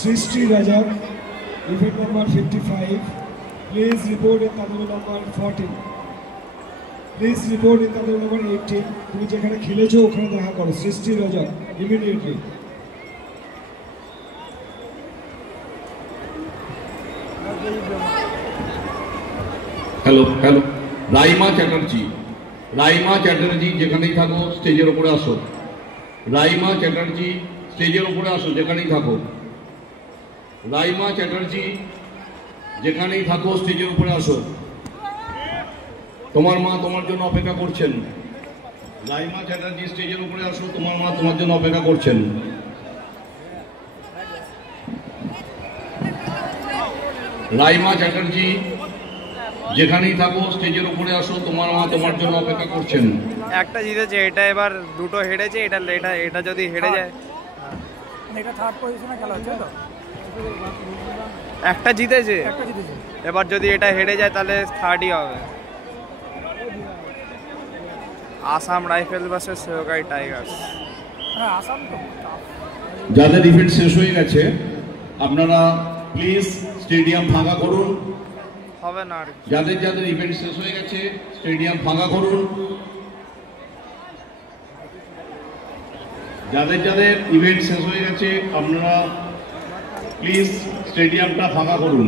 Srishti Rajak, event number 55. Please report in table number 14. Please report in table number 18. তুমি যেখানে খেলেছো ওখানে দেখা করো। সৃষ্টি রাজক immediately. হ্যালো রাইমা চ্যাটার্জি যেখানেই থাকো স্টেজের উপরে আসো। রাইমা চ্যাটার্জি স্টেজের উপরে আসো যেখানেই থাকো। রাইমা চ্যাটার্জি যেখানেই থাকো স্টেজের উপরে আসো। তোমার মা তোমার জন্য অপেক্ষা করছেন। রাইমা চ্যাটার্জি স্টেজের উপরে আসো, তোমার মা তোমার জন্য অপেক্ষা করছেন। রাইমা চ্যাটার্জি যেখানেই থাকো স্টেজের উপরে আসো, তোমার মা তোমার জন্য অপেক্ষা করছেন। একটা জিতেছে, এটা এবার দুটো হেরেছে, এটা যদি হেরে যায়, এটা থার্ড পজিশনে খেলা হচ্ছে তো, একটা জিতেছে, এবার যদি এটা হেরে যায় তাহলে থার্ডই হবে। আসাম রাইফেল ভার্সেস সোগাই টাইগার্স। হ্যাঁ আসাম তো। যাদের ইভেন্ট শেষ হয়ে গেছে আপনারা প্লিজ স্টেডিয়াম ফাঁকা করুন। হবে না আর যাদের ইভেন্ট শেষ হয়ে গেছে স্টেডিয়াম ফাঁকা করুন। যাদের ইভেন্ট শেষ হয়ে গেছে আপনারা প্লিজ স্টেডিয়ামটা ফাঁকা করুন।